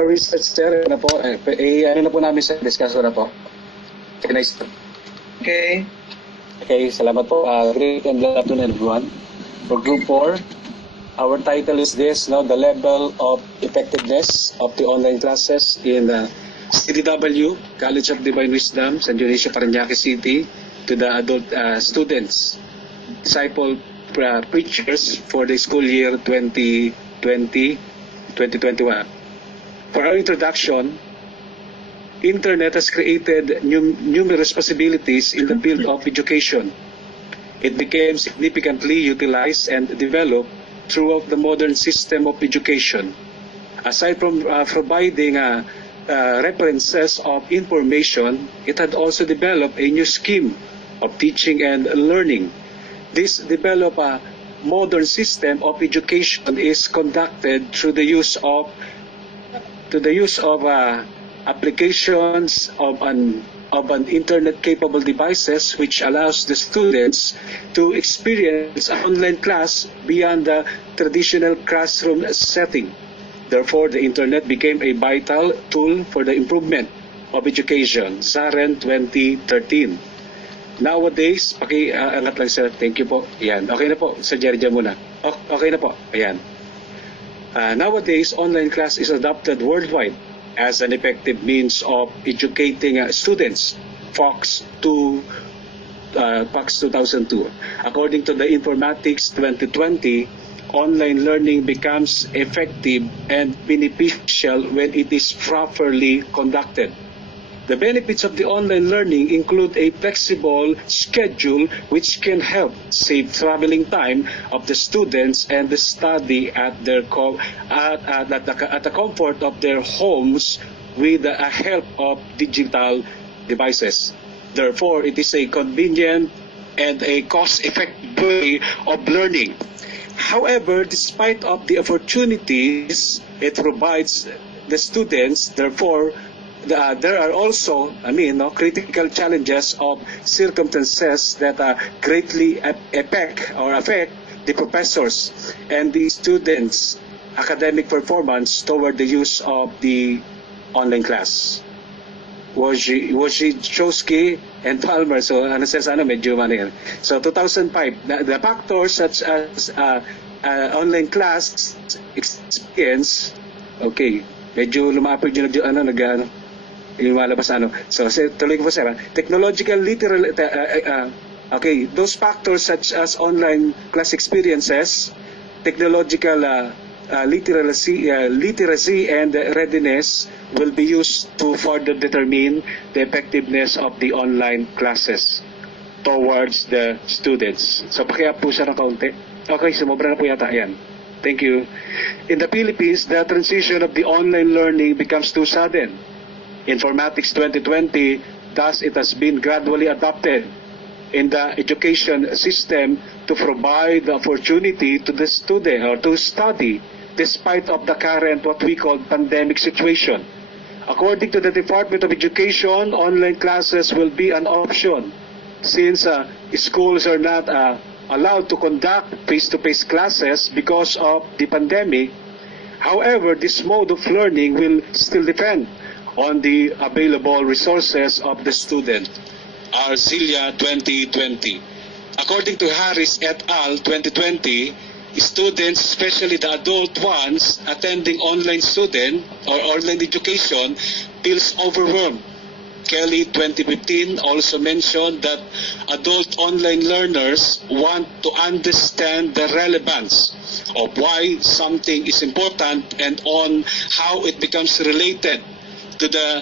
our research, sir, ano po, ano na po namin sa discussion na po. Can I start? Okay. Okay, salamat po. Great and good afternoon, everyone. For Group 4, our title is this, no, the level of effectiveness of the online classes in CDW, College of Divine Wisdom, San Dionisio, Parañaque City, to the adult students, disciple preachers for the school year 2020-2021. For our introduction, Internet has created numerous possibilities in the field of education. It became significantly utilized and developed throughout the modern system of education. Aside from providing references of information, it had also developed a new scheme of teaching and learning. This developed modern system of education is conducted through the use of applications of an internet-capable devices, which allows the students to experience an online class beyond the traditional classroom setting. Therefore, the internet became a vital tool for the improvement of education. Zaren 2013. Nowadays, angat lang sir, thank you po. Ayan, okay na po, Sir Jerry dyan muna. Okay na po, ayan. Nowadays, online class is adopted worldwide as an effective means of educating students. Fox 2002. According to the Informatics 2020, online learning becomes effective and beneficial when it is properly conducted. The benefits of the online learning include a flexible schedule which can help save traveling time of the students and the study at the comfort of their homes with the help of digital devices. Therefore, it is a convenient and a cost-effective way of learning. However, despite of the opportunities it provides the students, therefore, there are also, critical challenges of circumstances that greatly affect the professors and the students' academic performance toward the use of the online class. Wojciechowski and Palmer, so medyo yan. So 2005, the factors such as online class experience, okay, medyo lumapit yun lumalabas So, tuloy ko po sir. Technological those factors such as online class experiences, technological literacy and readiness will be used to further determine the effectiveness of the online classes towards the students. So, pakiap po siya ng kaunti. Okay, sumobra na po yata. Ayan. Thank you. In the Philippines, the transition of the online learning becomes too sudden. Informatics 2020, thus it has been gradually adopted in the education system to provide the opportunity to the student or to study despite of the current what we call pandemic situation. According to the Department of Education, online classes will be an option since schools are not allowed to conduct face-to-face classes because of the pandemic. However, this mode of learning will still depend on the available resources of the student. Arzilia 2020. According to Harris et al. 2020, students, especially the adult ones, attending online student or online education feels overwhelmed. Kelly 2015 also mentioned that adult online learners want to understand the relevance of why something is important and on how it becomes related to the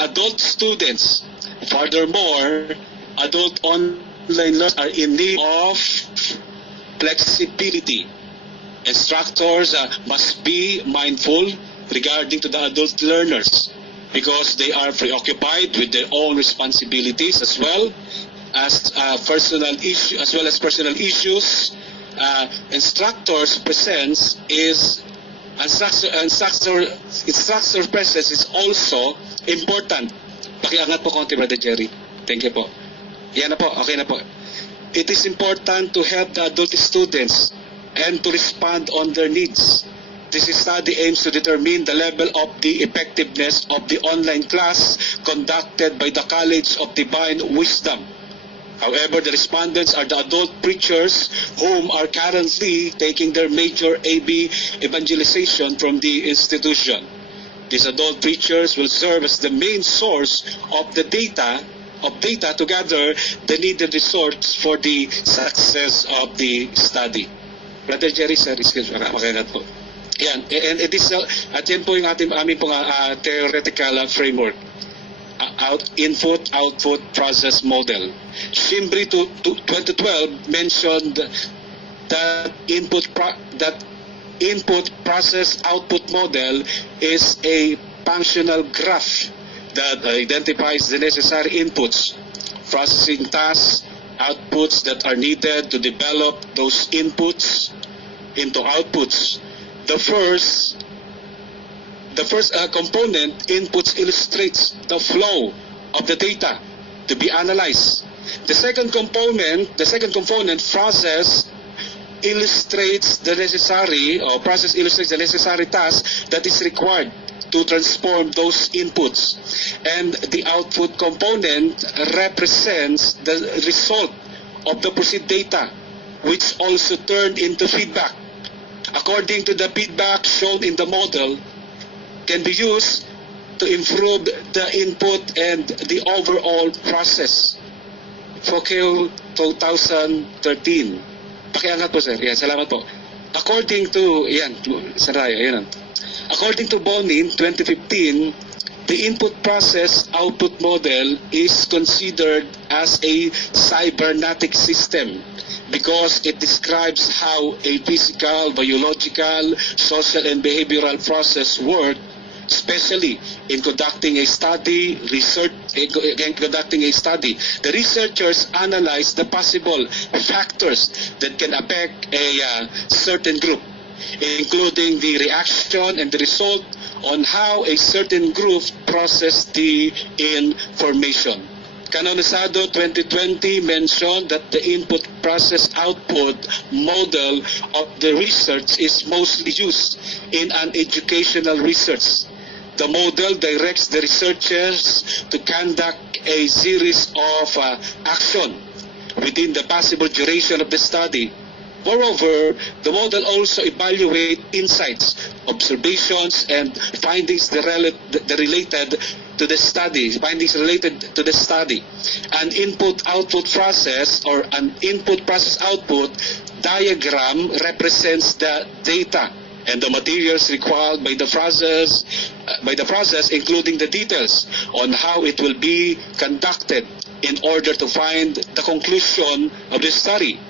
adult students. Furthermore, adult online learners are in need of flexibility. Instructors must be mindful regarding to the adult learners because they are preoccupied with their own responsibilities as well as personal issues. Instructor's presence is instructor presence is also important. Pakiangat po konti, Brother Jerry. Thank you po. Yan na po, okay na po. It is important to help the adult students and to respond on their needs. This study aims to determine the level of the effectiveness of the online class conducted by the College of Divine Wisdom. However, the respondents are the adult preachers whom are currently taking their major AB evangelization from the institution. These adult preachers will serve as the main source of the data to gather the needed resources for the success of the study. Brother Jerry, sir, makikat po. Yan, and it is, at yan po yung aming pong theoretical framework. Input-output process model. Shimbri 2012 mentioned that input process output model is a functional graph that identifies the necessary inputs, processing tasks, outputs that are needed to develop those inputs into outputs. The first component, inputs, illustrates the flow of the data to be analyzed. The second component, process illustrates the necessary task that is required to transform those inputs. And the output component represents the result of the proceed data, which also turned into feedback. According to the feedback shown in the model, can be used to improve the input and the overall process. FOCAL 2013. Pakiangat po, sir. Yan, salamat po. According to Bonin 2015, the input process output model is considered as a cybernetic system because it describes how a physical, biological, social, and behavioral process work, especially in conducting a study. The researchers analyze the possible factors that can affect a certain group, including the reaction and the result on how a certain group process the information. Canonisado 2020 mentioned that the input process output model of the research is mostly used in an educational research. The model directs the researchers to conduct a series of action within the possible duration of the study. Moreover, the model also evaluates insights, observations, and findings related to the study. An input-output process or an input process output diagram represents the data and the materials required by the process, including the details on how it will be conducted in order to find the conclusion of the study.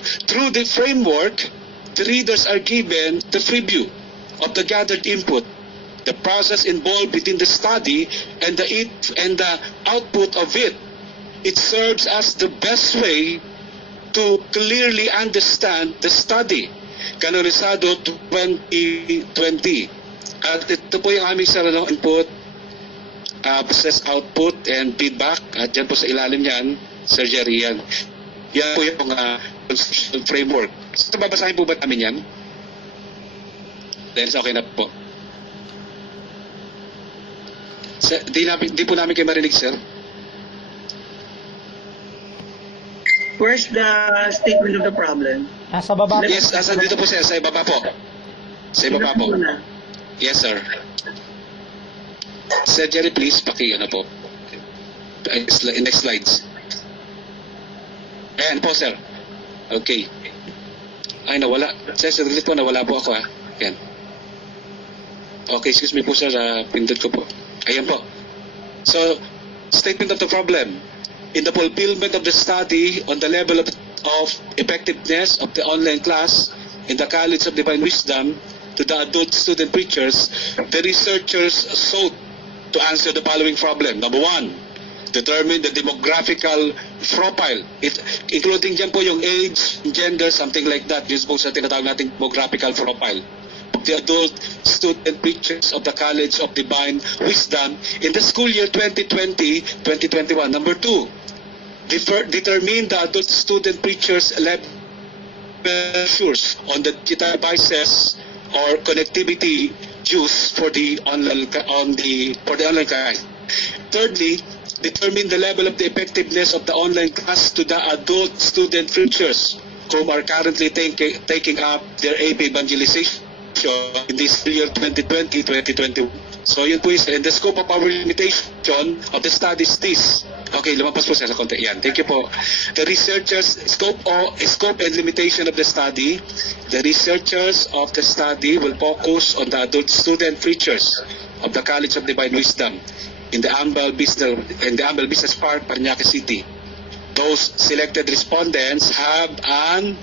Through the framework, the readers are given the preview of the gathered input, the process involved within the study, and the output of it. It serves as the best way to clearly understand the study. Canonisado 2020. At ito po yung aming sarang input, process output, and feedback. At dyan po sa ilalim yan, Sir Jerry, yan po yung constitutional framework. So, babasahin po ba namin yan? Then, okay na po. Sir, di po namin kayo marinig, sir. Where's the statement of the problem? Nasa baba. Yes, dito po, sir. Sa ibaba po. Sa ibaba po. Yes, sir. Sir Jerry, please, ano po. Next slides. Ayan po, sir. Okay. Ay, nawala. Sir, saglit po, nawala po ako, ha. Ayan. Okay, excuse me po, sir. Pindot ko po. Ayan po. So, statement of the problem. In the fulfillment of the study on the level of effectiveness of the online class in the College of Divine Wisdom to the adult student preachers, the researchers sought to answer the following problem. Number one, determine the demographical profile, including dyan po yung age, gender, something like that. Yun po sa tinatawag nating demographical profile of the adult student preachers of the College of Divine Wisdom in the school year 2020-2021. Number two, determine the adult student preachers' level on the digital devices or connectivity use for the online class. Thirdly, determine the level of the effectiveness of the online class to the adult student futures whom are currently taking up their AP evangelization in this year 2020-2021. So yun po is, and the scope of our limitation of the study is this. Okay, lumabas po sa konti. Yan. Thank you po. The researchers, scope and limitation of the study. The researchers of the study will focus on the adult student features of the College of Divine Wisdom in the Ambal Business Park, Parañaque City. Those selected respondents have an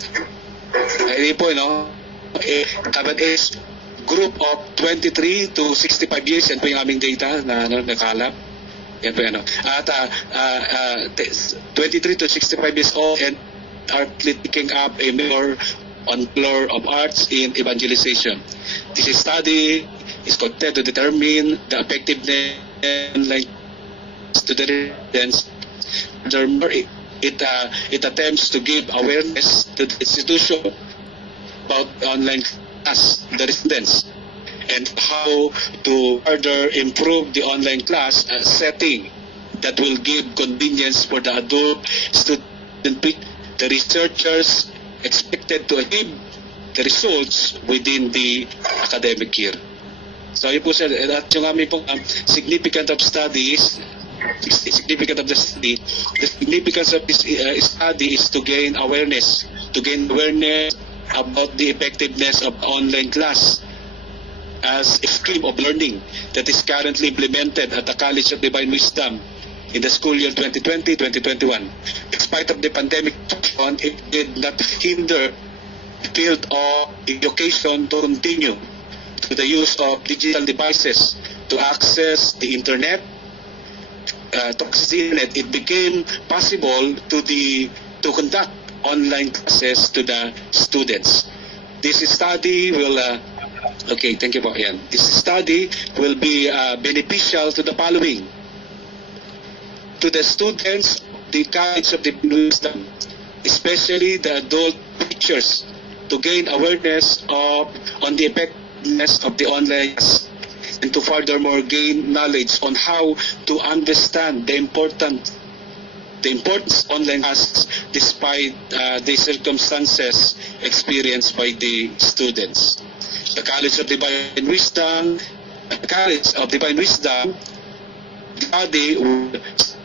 an age group of 23 to 65 years. Yan po yung aming data na nakalap. Yan po yan. At 23 to 65 years old and are taking up a major on floor of arts in evangelization. This study is content to determine the effectiveness online to the residents. Furthermore, it attempts to give awareness to the institution about online class, the residents, and how to further improve the online class setting that will give convenience for the adult student. The researchers expected to achieve the results within the academic year. So yun po sir, at yung aming pong significance of the significance of this study is to gain awareness about the effectiveness of online class as a stream of learning that is currently implemented at the College of Divine Wisdom in the school year 2020-2021. Despite of the pandemic, it did not hinder the field of education to continue to the use of digital devices to access the internet. It became possible to conduct online classes to the students. This study will thank you po. Yan. This study will be beneficial to the following: to the students, the College of Divine Wisdom, especially the adult teachers, to gain awareness on the effectiveness of the online class, and to furthermore gain knowledge on how to understand the importance online classes despite the circumstances experienced by the students. The College of Divine Wisdom, study will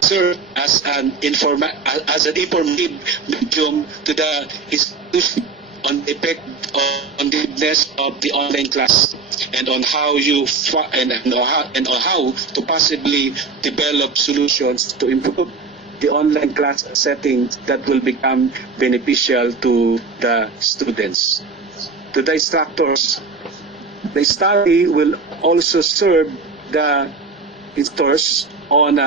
serve as an informative medium to the institution on the effectiveness of the online class and on how on how to possibly develop solutions to improve the online class settings that will become beneficial to the students. To the instructors, the study will also serve the instructors on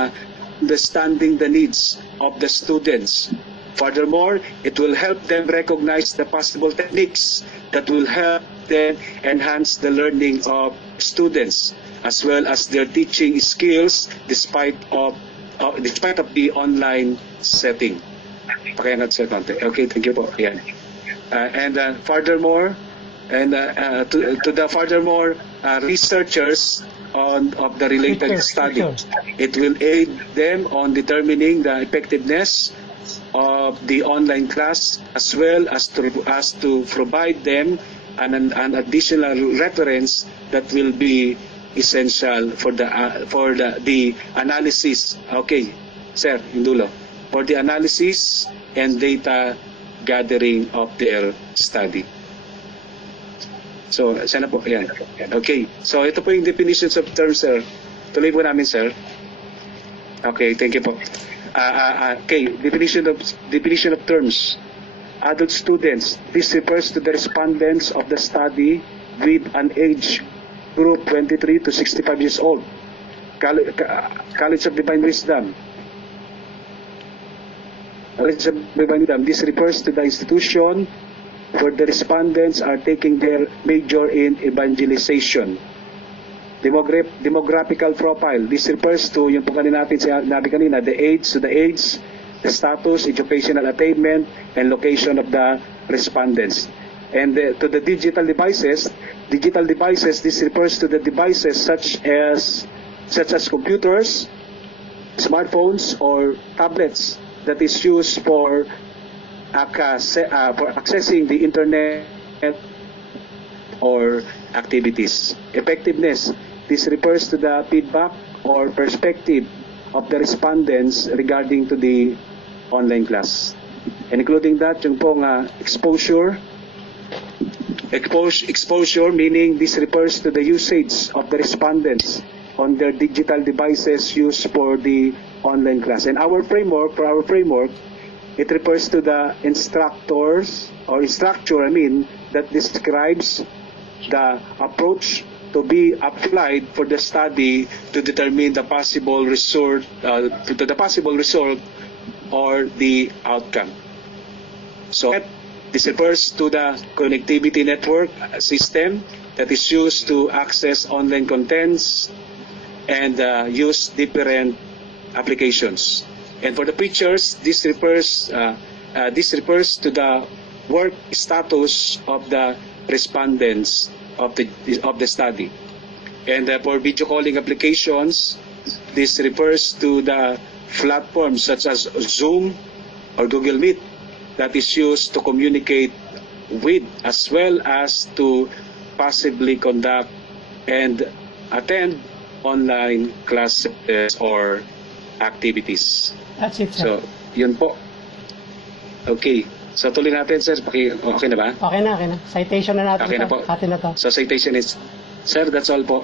understanding the needs of the students. Furthermore, it will help them recognize the possible techniques that will help them enhance the learning of students as well as their teaching skills despite of the online setting. Pakiangat sir konti. Okay, thank you po. Yan. Furthermore, researchers of the related study, it will aid them on determining the effectiveness of the online class as well as to provide them an additional reference that will be essential for the analysis. Okay, sir, Indulo, for the analysis and data gathering of their study. So, sana po, yan. Okay, so ito po yung definitions of terms, sir. Tuloy po namin, sir. Okay, thank you po. Okay, definition of terms. Adult students. This refers to the respondents of the study with an age group 23 to 65 years old. College of Divine Wisdom. College of Divine Wisdom. This refers to the institution where the respondents are taking their major in evangelization. Demographical profile. This refers to yung pagkanin natin sinabi kanina, the age, the status, educational attainment, and location of the respondents. And to the digital devices, digital devices, this refers to the devices such as computers, smartphones, or tablets that is used for accessing the internet or activities. Effectiveness, this refers to the feedback or perspective of the respondents regarding to the online class. And including that, yung pong exposure, meaning this refers to the usage of the respondents on their digital devices used for the online class. And our framework, it refers to the instructor, that describes the approach to be applied for the study to determine the possible result, or the outcome. So this refers to the connectivity network system that is used to access online contents and use different applications. And for the pictures, this refers to the work status of the respondents of the study. And for video calling applications, this refers to the platforms such as Zoom or Google Meet that is used to communicate with, as well as to possibly conduct and attend online classes or activities. That's it, sir. So, yun po. Okay. So, tuloy natin, sir. Okay na ba? Okay na. Citation na natin. Okay na po. Atin na to. So, citation is, sir, that's all po.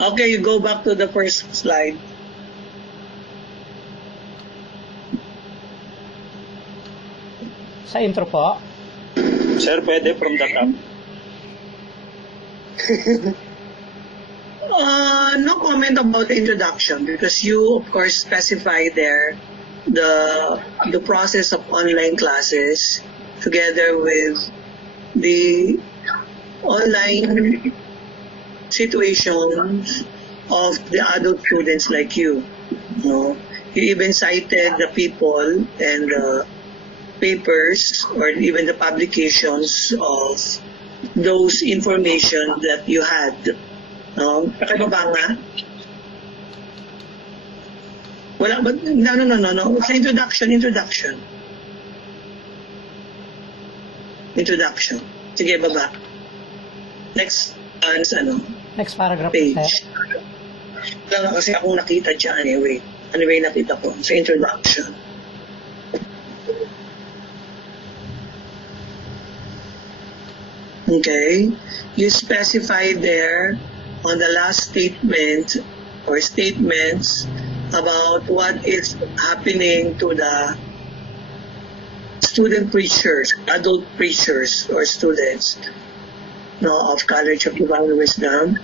Okay, you go back to the first slide. Sa intro po. Sir, pwede from the top. No comment about the introduction because you, of course, specify there the process of online classes together with the online situations of the adult students like you. No? You even cited the people and the papers or even the publications of those information that you had. No? Pakibaba nga. Wala ba? No. Sa introduction. Sige, baba. Next, Next paragraph, page. sir. Wala nga kasi akong nakita dyan anyway. Anyway, nakita ko sa introduction. Okay, you specify there on the last statement or statements about what is happening to the student preachers, adult preachers or students of College of Divine Wisdom,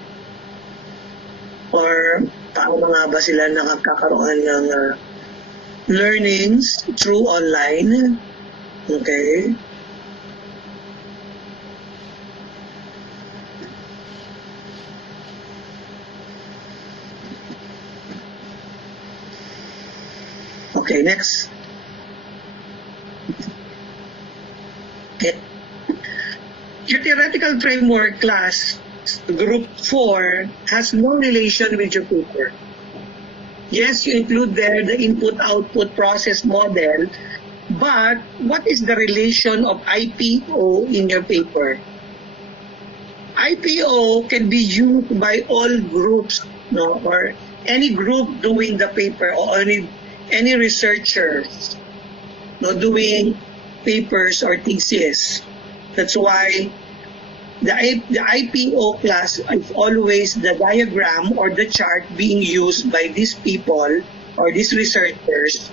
or paano nga ba sila nakakakaroon ng learnings through online. Okay. Okay, next. Okay. Your theoretical framework class, group 4, has no relation with your paper. Yes, you include there the input-output process model, but what is the relation of IPO in your paper? IPO can be used by all groups, no, or any group doing the paper, or any researchers, no, doing papers or thesis. That's why the IPO class is always the diagram or the chart being used by these people or these researchers,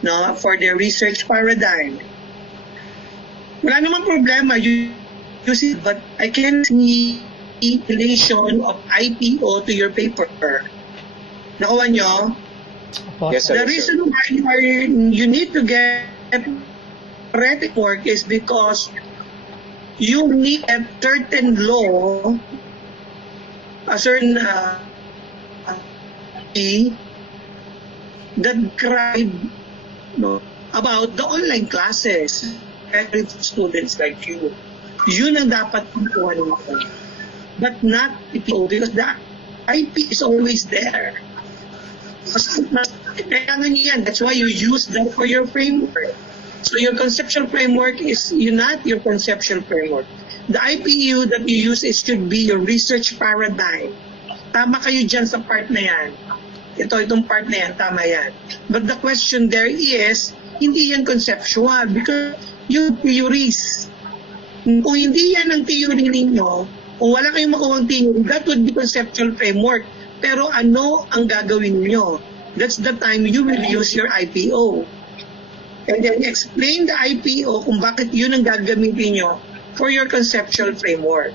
no, for their research paradigm. Wala namang problema, you see, but I can see relation of IPO to your paper. Nakuha nyo? Opo, Yes, sir. The reason why you need to get theoretic work is because you need a certain law, a certain that describe about the online classes for students like you. Yun ang dapat kukuha mo. But not IPO because the IP is always there. Kailangan nyo yan. That's why you use that for your framework. So your conceptual framework is not your conceptual framework. The IPU that you use should be your research paradigm. Tama kayo dyan sa part na yan. Itong part na yan, tama yan. But the question there is, hindi yan conceptual because yung theories. Kung hindi yan ang theory ninyo, kung wala kayong makuha theory, that would be conceptual framework. Pero ano ang gagawin nyo? That's the time you will use your IPO. And then explain the IPO kung bakit yun ang gagamitin nyo for your conceptual framework.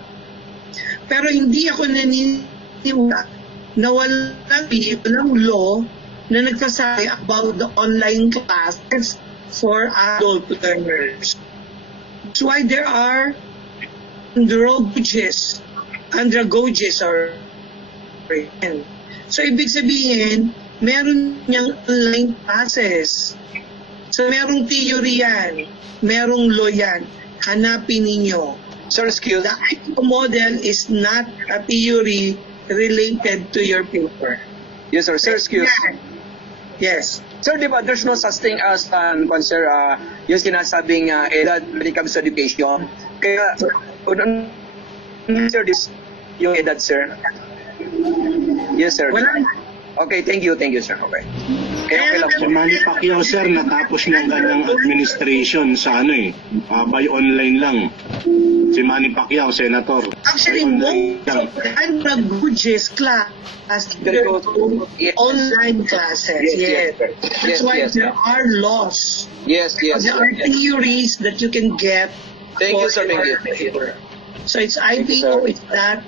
Pero hindi ako naniniwala na walang law na nagsasabi about the online classes for adult learners. That's why there are andragogies or so ibig sabihin meron niyang online classes. So merong theory yan, merong law yan. Hanapin ninyo. Sir, excuse. The IPO model is not a theory related to your paper. Yes, sir. Sir, excuse. Yes. Sir, di ba there's no such thing as sir, yung sinasabing edad when it comes to education. Kaya, sir, this yung edad, sir. Yes, sir. Wala. Okay, thank you, sir. Okay. Kaya okay lang Si po. Manny Pacquiao, sir, natapos niyang kanyang administration sa by online lang. Si Manny Pacquiao, senator. Actually, by online most lang. of the andragogies class go to online classes. Yes, Yes. That's why yes. there are laws. Yes. There are theories that you can get. Thank you, for sir. Thank you. your Thank you. paper. So it's you, IPO, sir. it's not,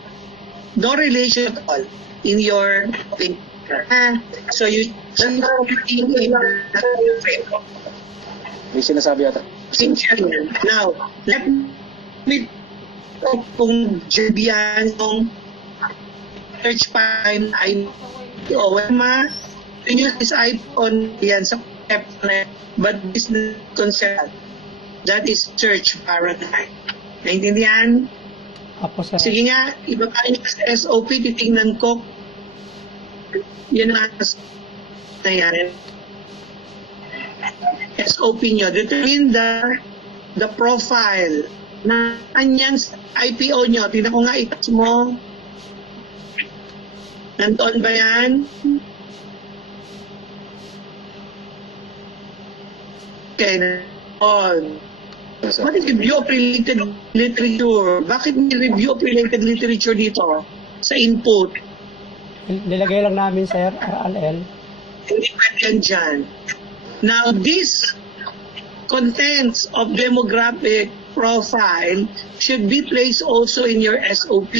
no relation at all in your paper. So you should not be in your framework. May sinasabi ata. Now, let me talk kung Jubian yung search time ay OMA, use this iPhone yan sa concept, but this concept, that is search paradigm. Naintindihan? Apo, sir. Sige nga, iba pa rin sa SOP, titingnan ko. Yan ang na yan. SOP nyo. Determine the profile na kanyang IPO nyo. Tingnan ko nga, itas mo. Nandoon ba yan? Okay, nandoon. What is review of related literature? Bakit may review of related literature dito? Sa input. Nilagay lang namin, sir, RLL. Hindi pwede yan dyan. Now, this contents of demographic profile should be placed also in your SOP.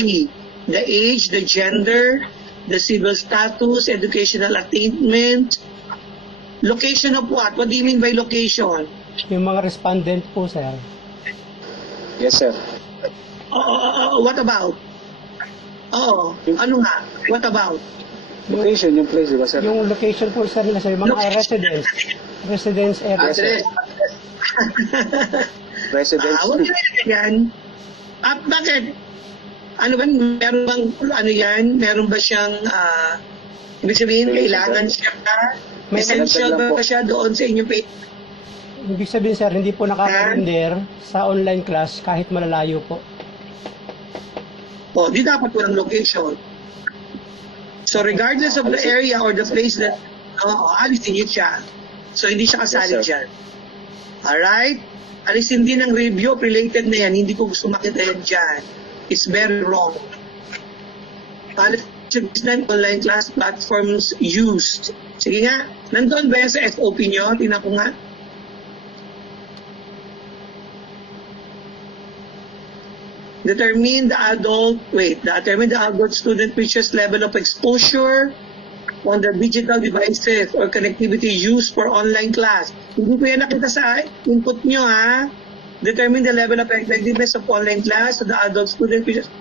The age, the gender, the civil status, educational attainment, location of what? What do you mean by location? Yung mga respondent po, sir. Yes, sir. What about? Oo, ano nga? What about? Location, yung place, di ba, sir? Yung location po, sir, nila, sir, yung mga residence area. Address. Residence. Huwag nila yan. At bakit? Ano ba? Meron bang, ano yan? Meron ba siyang, ibig sabihin, kailangan siya ka? May Essential lang po. ba siya doon sa inyong page? Ibig sabihin, sir, hindi po nakaka-render sa online class kahit malalayo po. O, di dapat walang location. So, regardless of the area or the place that, alisin niyo siya. So, hindi siya kasali Yes, sir. dyan. Alright? Alisin din ang review of related na yan. Hindi ko gusto makita yan dyan. It's very wrong. Alisin online class platforms used. Sige nga, nandun ba yan sa SOP nyo? Tingnan ko nga. Determine the adult student reaches level of exposure on the digital devices or connectivity used for online class. Hindi ko yan nakita sa input nyo, ha? Determine the level of effectiveness of online class so the adult student reaches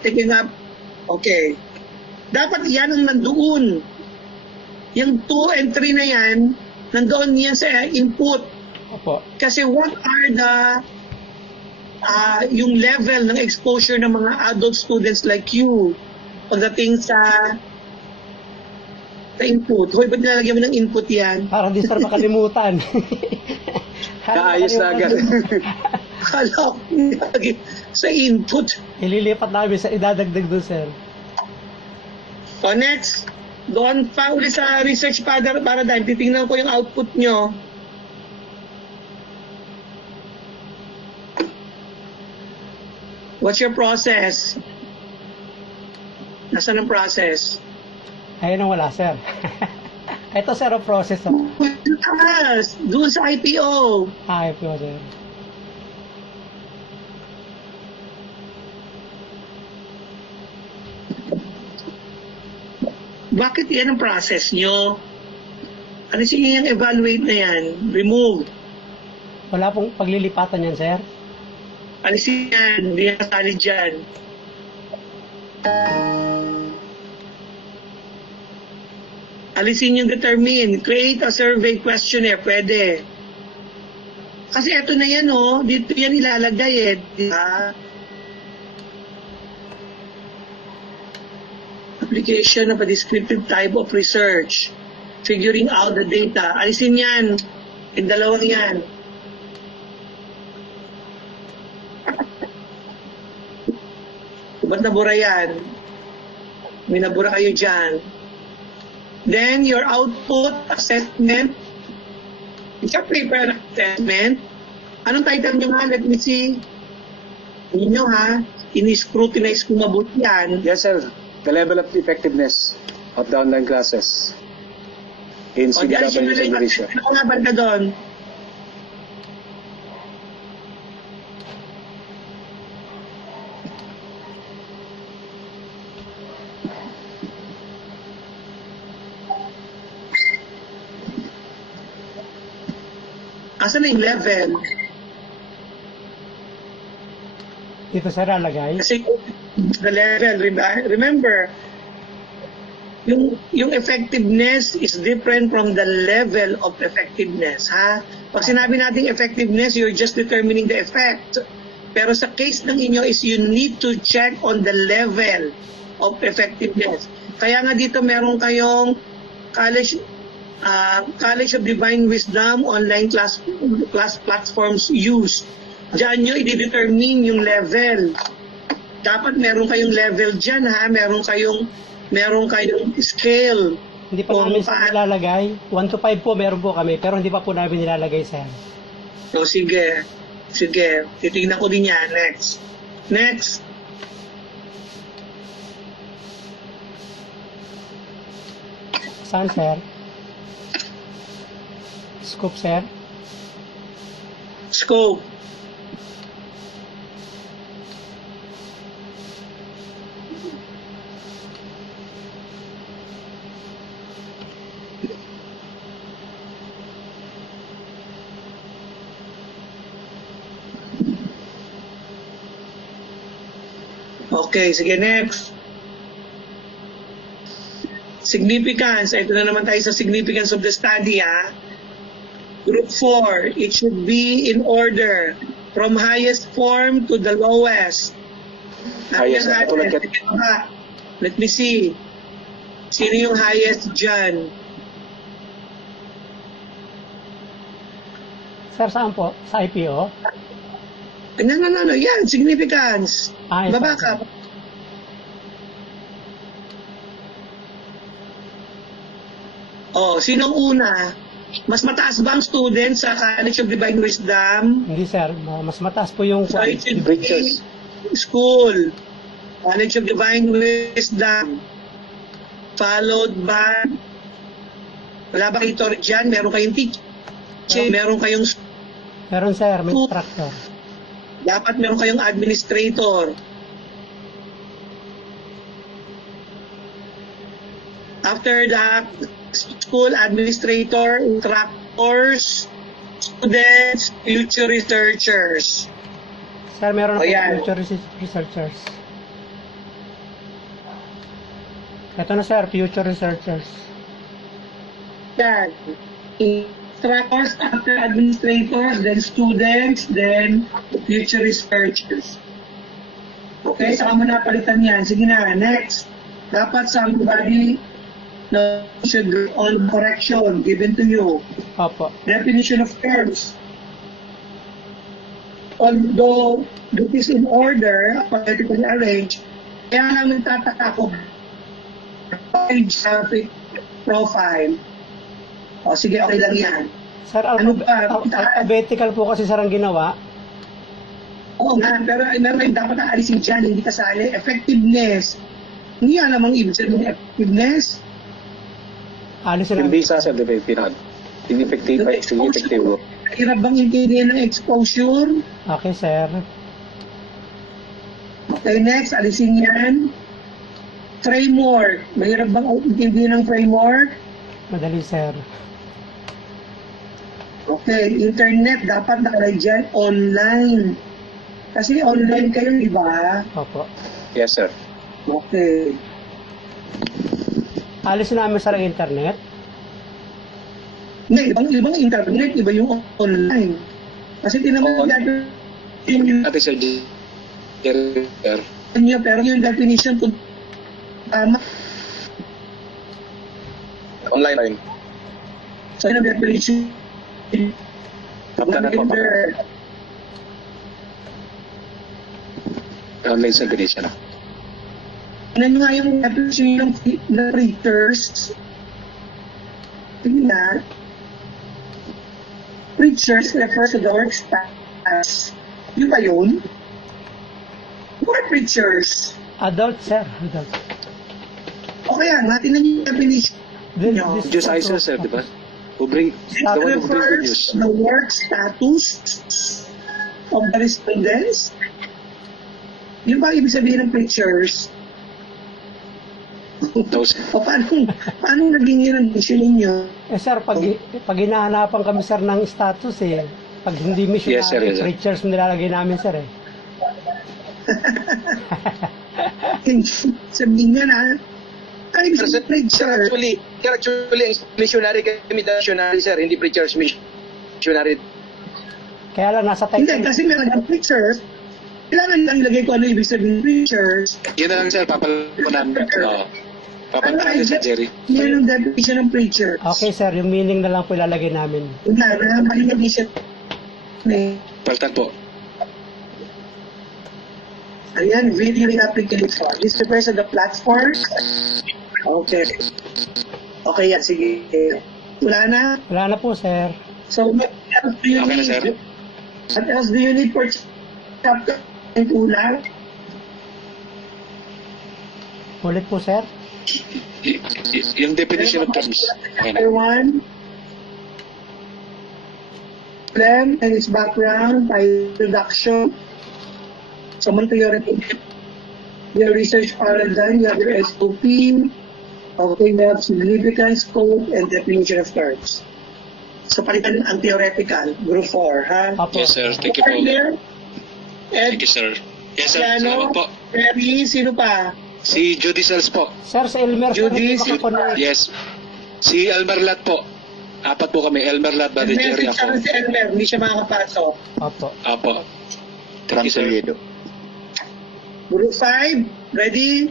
taking up. Okay. Dapat yan ang nandoon. Yung 2 and 3 na yan, nandoon yan sa input. Opo. Kasi what are the yung level ng exposure ng mga adult students like you pagdating sa input. Hoy, ba't nilalagyan mo ng input yan? Para di sir makalimutan. Kaayos na agad. Kala ko nilagay sa input. Ililipat namin sa idadagdag doon sir. So next, doon pa ulit sa research paradigm, titingnan ko yung output nyo. What's your process? Nasaan ang process? Ayun ang wala sir. Ito sir ang process. Oh. Taas, doon sa IPO. Ay po sir. Bakit yan ang process nyo? Ano siya yung evaluate na yan? Remove. Wala pong paglilipatan yan sir. Alisin yan. Hindi yan kasali dyan. Alisin yung determine. Create a survey questionnaire. Pwede. Kasi eto na yan, oh. Dito yan ilalagay, eh. Diba? Application of a descriptive type of research. Figuring out the data. Alisin yan. Yung dalawang yan. Ba't nabura yan? May nabura kayo dyan. Then, your output assessment. It's a paper assessment. Anong title nyo nga? Let me see. Hindi nyo ha. Ini-scrutinize kung mabuti yan. Yes, sir. The level of effectiveness of the online classes in O, di alisin mo CDW lang. Indonesia. Ano nga ba ka doon? Asan na yung level? Dito sir lalagay. Kasi the level, remember, yung effectiveness is different from the level of effectiveness, ha? Pag sinabi nating effectiveness, you're just determining the effect. Pero sa case ng inyo is you need to check on the level of effectiveness. Kaya nga dito meron kayong College of Divine Wisdom online class platforms used. Diyan nyo i-determine yung level. Dapat meron kayong level dyan, ha? Meron kayong scale. Hindi pa namin sir nilalagay. 1 to 5 po meron po kami, pero hindi pa po namin nilalagay sir. So, sige. Sige. Titignan ko din yan. Next. Next. Saan sir? Scope sir? Scope. Okay, sige, next. Significance. Ito na naman tayo sa significance of the study, ha? Group 4, it should be in order from highest form to the lowest. Highest, tulad ka- Let me see. Sino yung highest dyan? Sir, saan po? Sa IPO? No. Yan, significance. Ay, Baba sir. ka. Oh, sinong una? Mas mataas ba ang student sa College of Divine Wisdom? Hindi sir, mas mataas po yung So it should Preachers. be school, College of Divine Wisdom, followed by, wala ba kayo dyan? Meron kayong teacher, meron kayong, meron sir, may instructor. dapat meron kayong administrator. After that, school administrator, instructors, students, future researchers. Sir, meron na po Ayan. future researchers. Ito na sir, future researchers. Yan. instructors, after administrators, then students, then future researchers. Okay, saka mo napalitan yan. Sige na, next. Dapat somebody should on correction given to you. Opo. Definition of terms. Although it is in order, politically arranged, kaya namin tataka ko page profile. O sige, okay lang yan. Sir, Ano ba? alphabetical po kasi sir ang ginawa. Oo nga, pero meron dapat aalisin dyan, hindi kasali. Effectiveness. Hindi yan namang ibig sabihin ng effectiveness. Alisin na. Hindi sa certificate. Ineffective ay ineffective. Hirap bang intindihan ng exposure? Okay, sir. Okay, next, alisin yan. Framework. Mahirap bang intindihan ng framework? Madali, sir. Okay, internet dapat nakalagay dyan online. Kasi online kayo, di ba? Opo. Yes, sir. Okay. Alisin namin sir ang internet. Hindi, ibang internet, iba yung online. Kasi tinaman natin yung Ate Sir Jerry, sir. niya, pero yung definition kung tama. Online line. So, yung definition Kapta na po. Online sa definition. ano nga yung definition ng preachers? Tingnan na. Preachers refers to the works as yun ba yun? What preachers? Adult, sir. Adult. Okay yan, natin na yung definition. No. Juicizer, sir, di ba? Who bring, It the one who brings the refers news. to the work status of the respondents. Yun ba ibig sabihin ng preachers? Those, O paano naging yun ang decision ninyo? Eh sir, pag hinahanapan kami sir ng status eh, pag hindi missionary, Yes, sir, yes, sir. preachers nilalagay namin sir eh. Sabihin nga na, ano ibig sabihin preacher? Actually, ang missionary kami missionary, sir, hindi preachers, missionary. Kaya lang nasa Hindi, title. kasi meron ng preachers. Kailangan lang ilagay ko ano ibig sabihin preachers. yun na lang, sir, papalamunan. Papalamunan natin sa Jerry. Yan ang definition ng preacher. Okay sir, yung meaning na lang po ilalagay namin. Yun na, mali na definition. Paltan po. Ayan, video application. This refers to the platform. Okay. Okay yan, sige. Wala na. Wala na po sir. So, what else do you Okay na, need? sir. What else do you need for chapter and kulang? Ulit po sir. Yung definition of terms. Okay na. Chapter 1. Problem and its background by introduction. Someone to your research paradigm, you have your SOP. Okay, we have significance, scope, and definition of terms. So, palitan ang theoretical, group 4, ha? Opo. Yes, sir. Thank you Okay, po. there. Thank Ed, you, sir. Yes, sir. Piano, Salamat po. Perry, sino pa? Si Judy Sales po. Sir, sa Elmer sir, Judy, hindi makakonect. Yes. Si Elmer Lat po. Apat po kami. Elmer Lat, Brother Jerry, Message ako. sa si Elmer, hindi siya makakapasok. Opo. Apo. Thank you, sir. Group 5, ready?